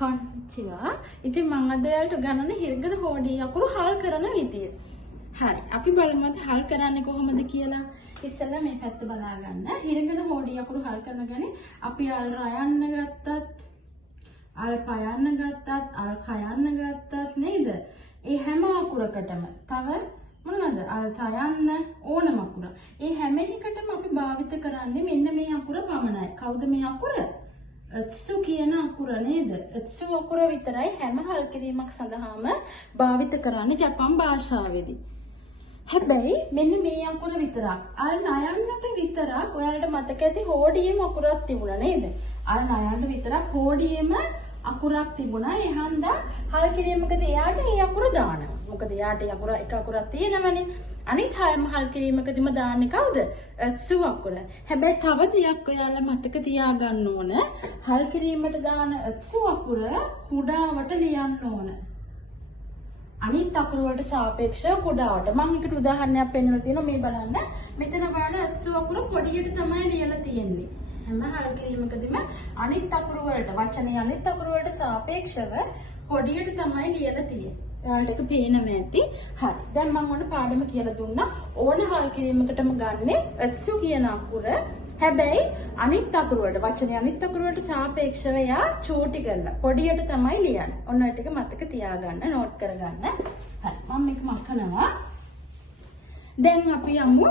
konnichiwa. ඉතින් මම අද ඔයාලට උගන්වන්නේ හිරගෙන හෝඩි අකුරු හල් කරන විදිය. හරි. අපි බලමු අද හල් කරන්නේ කොහොමද කියලා. ඉස්සෙල්ලා මේ පැත්ත බලා ගන්න. හිරගෙන හෝඩි අකුරු හල් කරන ගන්නේ අපි අල් රයන්න ගත්තත්, අල් පයන්න ගත්තත්, අල් කයන්න ගත්තත් නේද? ඒ හැම අකුරකටම තව මොනවද? අල් තයන්න ඕනම අකුර. ඒ හැම එකකටම අපි භාවිත කරන්නේ මෙන්න මේ අකුර පමණයි. කවුද මේ අකුර? අත්සු කියන අකුර නේද? අත්සු අකුර විතරයි හැම හල් කිරීමක් සඳහාම භාවිත කරන්නේ ජපන් භාෂාවේදී. හැබැයි මෙන්න මේ අකුර විතරක් අල් නයන්නට විතරක් ඔයාලට මතක ඇති හෝඩියේම අකුරක් තිබුණා නේද? අල් නයන්න විතරක් හෝඩියේම අකුරක් තිබුණා. ඒ හන්දා හල් කිරීමකදී එයාට මේ අකුර දානවා. මොකද එයාට ඒ අකුර එක අකුරක් තියෙනවනේ. අනිත් හැම හල් කිරීමකදීම දාන්නේ කවුද? අත්සු අකුර. හැබැයි තව දෙයක් ඔයාලා මතක තියාගන්න ඕන. හල් කිරීමට දාන අත්සු අකුර කුඩාවට ලියන්න ඕන. අනිත් අකුරු වලට සාපේක්ෂව කුඩාවට. මම එකට උදාහරණයක් පෙන්නලා තියෙනවා මේ බලන්න. මෙතන බලන්න අත්සු අකුර පොඩියට තමයි ලියලා තියෙන්නේ. හැම හල් කිරීමකදීම අනිත් අකුරු වලට වචනේ අනිත් අකුරු වලට සාපේක්ෂව පොඩියට තමයි ලියලා තියෙන්නේ. ඔයාලට ඒක පේනම ඇති. හරි. දැන් මම ඔන්න පාඩම කියලා දුන්නා. ඕන හල් කිරීමකටම ගන්නෙ අත්සු කියන අකුර. හැබැයි අනිත් අකුරු වලට වචනේ අනිත් අකුරු වලට සාපේක්ෂව යා චූටි කරලා පොඩියට තමයි ලියන්නේ. ඔන්න ඔය ටික මතක තියාගන්න, නෝට් කරගන්න. හරි. මම මේක මකනවා. දැන් අපි යමු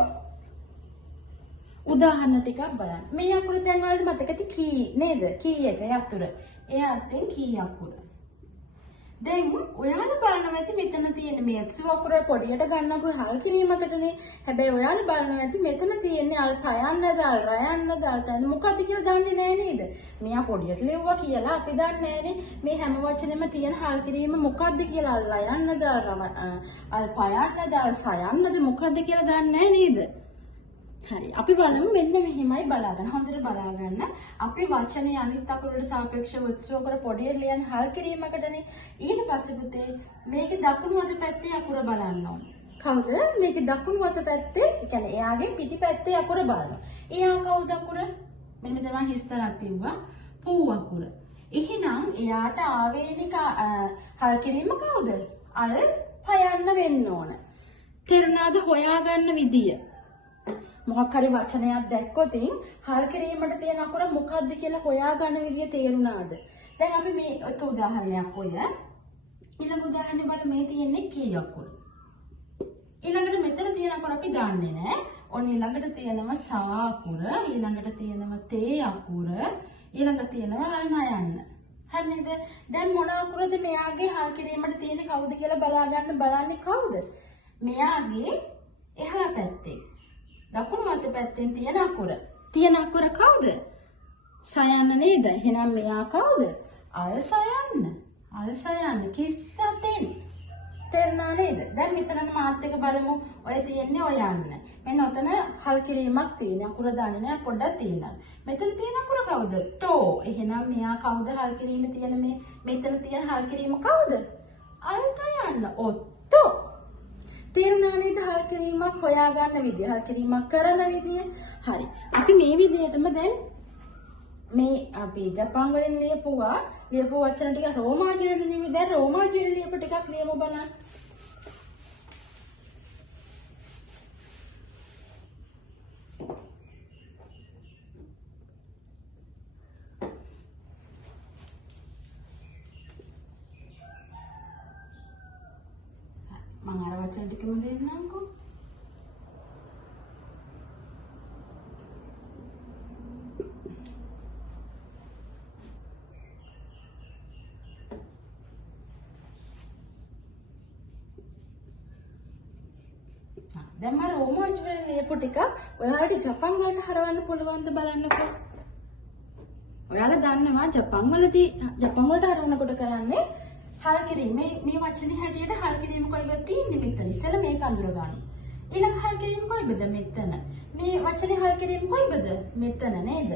උදාහරණ ටිකක් බලන්න. මේ අකුර දැන් වලට මතක ඇති කී නේද? කී එක යතුරු. ඒ අර්ථයෙන් කී අකුර. දැන් ඔයාලා බලනවා ඇති මෙතන තියෙන මේ අත්සු අකුර පොඩියට ගන්නකො හල් කිරීමකටනේ. හැබැයි ඔයාලා බලනවා ඇති මෙතන තියෙන්නේ අල් පයන්නද අල් රයන්නද අල් තැන මොකක්ද කියලා දන්නේ නැහැ නේද? මෙයා පොඩියට ලියුවා කියලා අපි දන්නේ නැහනේ. මේ හැම වචනෙම තියෙන හල් කිරීම මොකක්ද කියලා අල් රයන්නද අල් පයන්නද අල් සයන්නද මොකක්ද කියලා දන්නේ නැහැ නේද? හරි. අපි බලමු මෙන්න මෙහෙමයි බලාගන්න. හොඳට බලාගන්න. අපි වචනේ අනිත් අකුරට සාපේක්ෂව අත්සු අකුර පොඩියට ලියන හල් කිරීමකටනේ. ඊට පස්සේ පුතේ මේකේ දකුණු අත පැත්තේ අකුර බලන්න ඕන. කවුද? මේකේ දකුණු අත පැත්තේ, ඒ කියන්නේ එයාගේ පිටිපැත්තේ අකුර බලනවා. එයා කවුද අකුර? මෙන්න මෙතන හිස්තරක් තියුවා. පූ අකුර. එහෙනම් එයාට ආවේනික හල් කිරීම කවුද? අල් පයන්න වෙන්න ඕන. තේරුණාද හොයාගන්න විදිය? මොකක් හරි වචනයක් දැක්කොත් හල් කිරීමට තියෙන අකුර මොකක්ද කියලා හොයාගන්න විදිය තේරුණාද? දැන් අපි මේ එක උදාහරණයක් හොය. ඊළඟ උදාහරණය බලන්න මේ තියෙන්නේ කී අකුර. ඊළඟට මෙතන තියෙන අකුර අපි දන්නේ නැහැ. ඔන්න ඊළඟට තියෙනවා සා අකුර, ඊළඟට තියෙනවා තේ අකුර, ඊළඟ තියෙනවා අල් නයන්න. හරිද? දැන් මොන අකුරද මෙයාගේ හල් කිරීමට තියෙන්නේ කවුද කියලා බලන්නේ කවුද? මෙයාගේ එහා පැත්තේ දකුණු අත පැත්තෙන් තියෙන අකුර. තියෙන අකුර කවුද? සයන්න නේද? එහෙනම් මෙයා කවුද? අල් සයන්න. අල් සයන්න කිස්සතෙන්. තේරුණා නේද? දැන් මෙතන මාත් එක බලමු. ඔය තියෙන්නේ ඔය යන්න. මෙන්න ඔතන හල් කිරීමක් තියෙන. අකුර දන්නේ නැහැ පොඩ්ඩක් තියෙනවා. මෙතන තියෙන අකුර කවුද? තෝ. එහෙනම් මෙයා කවුද හල් කිරීම තියෙන මේ මෙතන තියෙන හල් කිරීම කවුද? අල් තයන්න. ඔත්තෝ. තේරුණා නේද හල් කිරීමක් හොයාගන්න විදිය, හල් කිරීමක් කරන විදිය? හරි. අපි මේ විදියටම දැන් මේ අපි ජපාන් වලින් ලියපු වචන ටික රෝමාජීවල ලියුවේ. දැන් රෝමාජීවල ලියපු ටිකක් ලියමු බලන්න. මම අර වචන ටිකම දෙන්නම්කෝ. දැන් මම රෝමාජි වල ලියපු ටික ඔයාලට ජපන් වලට හරවන්න පුළුවන්ද බලන්නකෝ. ඔයාලා දන්නවා ජපන් වලට හරවනකොට කරන්නේ හල් කිරීම. මේ වචනේ හැටියට හල් කිරීම කොයිද තියෙන්නේ මෙතන. ඉස්සෙල්ලා මේක අඳුර ගන්න. ඊළඟ හල් කිරීම කොයිද මෙතන. මේ වචනේ හල් කිරීම කොයිද මෙතන නේද?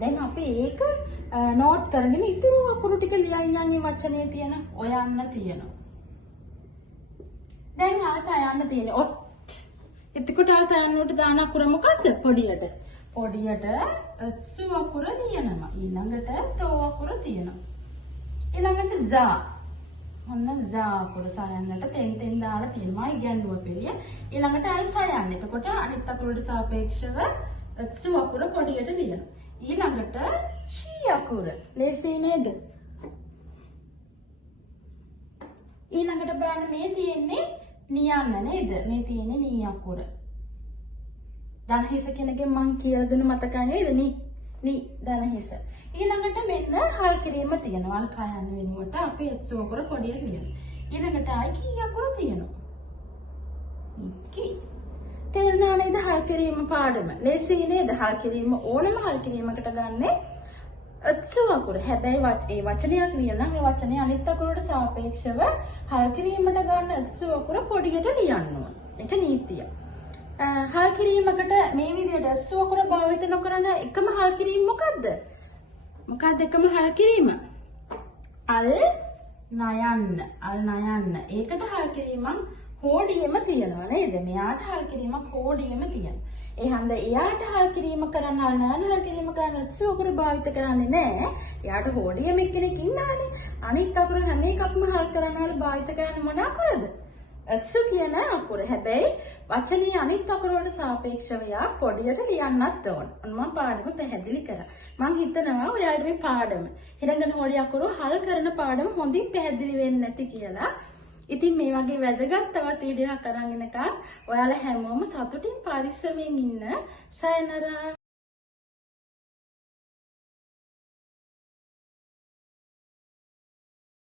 දැන් අපි ඒක නෝට් කරගෙන ඉතුරු අකුරු ටික ලියන් යන්නේ වචනේ තියෙන ඔයන්න තියෙනවා. දැන් ආත යන්න තියෙන්නේ ඔත්. එතකොට ආත යන්නට දාන අකුර මොකද්ද? පොඩියට. පොඩියට අත්සු අකුර ලියනවා. ඊළඟට තෝ අකුර තියෙනවා. ඊළඟට za. ඔන්න za අකුර සයන්නට තෙන් දාලා තියෙනවා ඉගැන්නුව පිළිය. ඊළඟට අර සයන්න. එතකොට අනිත් අකුරට සාපේක්ෂව su අකුර පොඩියට ලියනවා. ඊළඟට she අකුර. ලේසි නේද? ඊළඟට බලන්න මේ තියෙන්නේ නියන්න නේද? මේ තියෙන්නේ නී අකුර. ධන හිස කෙනගෙන් මං කියලා දුන්න මතකයි නේද? නී ධන හිස. ඊළඟට මෙන්න හල් කිරීම තියෙනවා. අල් කයන්න වෙනුවට අපි su අකුර පොඩිය ලියනවා. ඊළඟට ආයි කී අකුර තියෙනවා. කී. තේරුණා නේද හල් කිරීම පාඩම? ලේසි නේද? හල් කිරීම ඕනම හල් කිරීමකට ගන්නේ su අකුර. හැබැයි ඒ වචනයක් ලියනනම් ඒ වචනේ අනිත් අකුරට සාපේක්ෂව හල් කිරීමට ගන්න su අකුර පොඩියට ලියන්න ඕන. ඒක නීතිය. හල් කිරීමකට මේ විදිහට su අකුර භාවිත නොකරන එකම හල් කිරීම මොකද්ද? මොකක්ද එකම හල් කිරීම? අල් නයන්න. ඒකට හල් කිරීමක් හෝඩියෙම තියෙනවා නේද? මෙයාට හල් කිරීමක් හෝඩියෙම තියෙනවා. ඒ හන්ද එයාට හල් කිරීම කරන්න අල් නයන්න හල් කිරීම කරන්න su අකුර භාවිත කරන්නේ නැහැ. එයාට හෝඩියෙම එක්කෙනෙක් ඉන්නානේ. අනිත් අකුර හැම එකක්ම හල් කරනවල භාවිත කරන්නේ මොන අකුරද? su කියන අකුර. හැබැයි වචනේ අනිත් අකුර වලට සාපේක්ෂව යා පොඩියට ලියන්නත් ඕන. මම පාඩම පැහැදිලි කරා. මම හිතනවා ඔයාලට මේ පාඩම හිරංගන හොඩි අකුරු හල් කරන පාඩම හොඳින් පැහැදිලි වෙන්නේ නැති කියලා. ඉතින් මේ වගේ වැදගත් තවත් වීඩියෝ එකක් අරන් එනකන් ඔයාලා හැමෝම සතුටින් පරිස්සමෙන් ඉන්න. සයනරා.